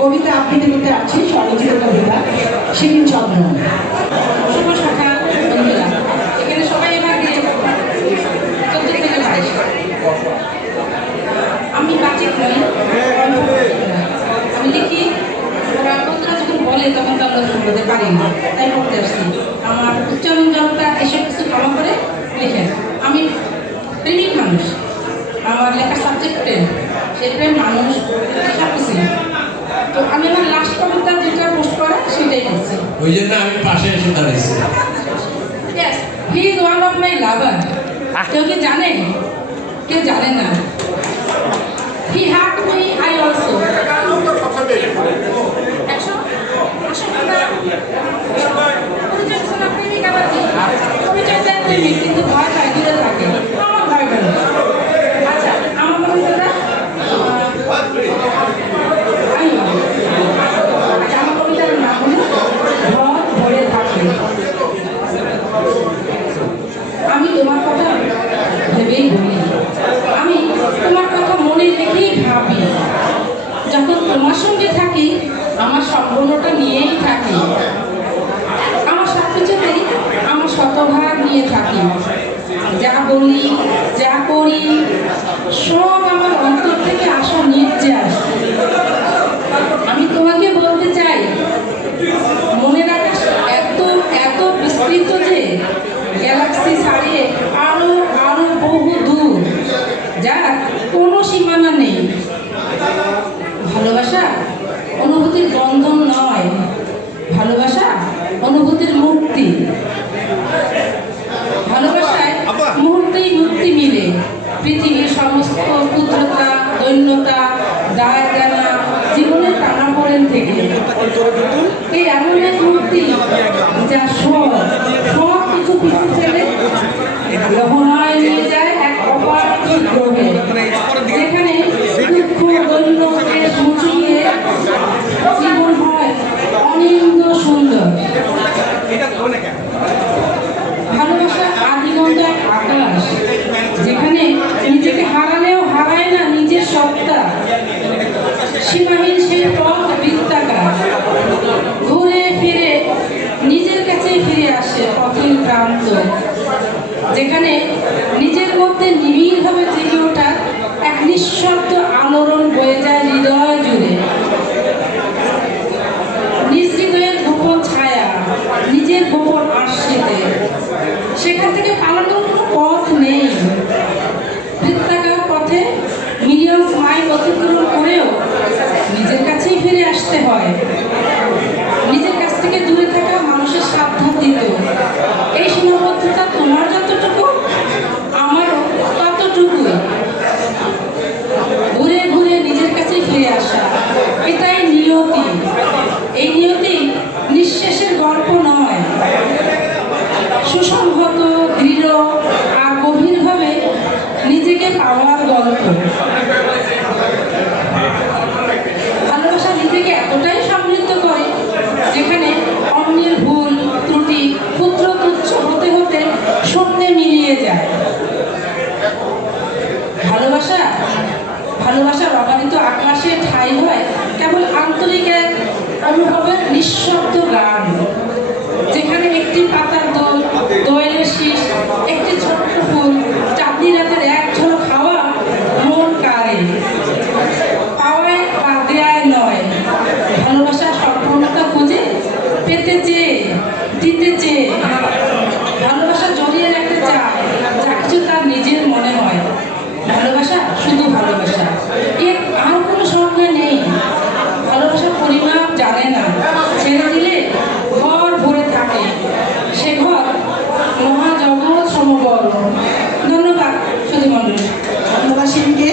কবিতা আপনি করতে আসছি সরজিত কবিতা, সেদিন চন্দ্র। শুভ এখানে সবাই আমি লিখি যখন বলে, তখন তো পারি না। তাই আমার উচ্চারণ জনতা কিছু ভালো করে লিখে আমি প্রেমিক মানুষ। আমার লেখা সাবজেক্ট প্রেম। সেই প্রেম মানুষ তো আমি আমার লাস্ট কবিতা যেটা পোস্ট করা সেটাই করছি। ওই জন্য আমি পাশে এসে দাঁড়িয়েছি। Yes he is one of my lover কেউ কি জানে? কেউ জানে না। He had me I also কিন্তু ভয় বিস্তৃত যে গ্যালাক্সি ছাড়িয়ে টানাপোড়েন থেকে। এই এমন এক মুক্তি যা সব সব কিছু পিছু ফেলে গ্রহণায় নিয়ে যায় এক অপার্থিব গ্রহে, যেখানে দুঃখ জীবন হয় অনিন্দ সুন্দর। ভালোবাসা আকাশ, যেখানে নিজেকে হারালেও হারায় না নিজের সত্তা। সীমাহীন সেই পথ বৃত্তাকার ঘুরে ফিরে নিজের কাছেই ফিরে আসে পথের প্রান্ত যেখানে নিজের মধ্যে নিবিড়ভাবে জেগে ওঠা এক নিঃশব্দ আলোড়ন বয়ে যায় হৃদয় জুড়ে। নিজ হৃদয়ের গোপন ছায়া, নিজের গোপন আশ্রিতে। সেখান থেকে পালানোর কোনো পথ নেই। বৃত্তাকার পথে মিলিয়ন মাইল অতিক্রম করেও নিজের কাছেই ফিরে আসতে হয়। আঞ্চলিকের অনুভবের নিঃশব্দ গান। যেখানে একটি পাতার দল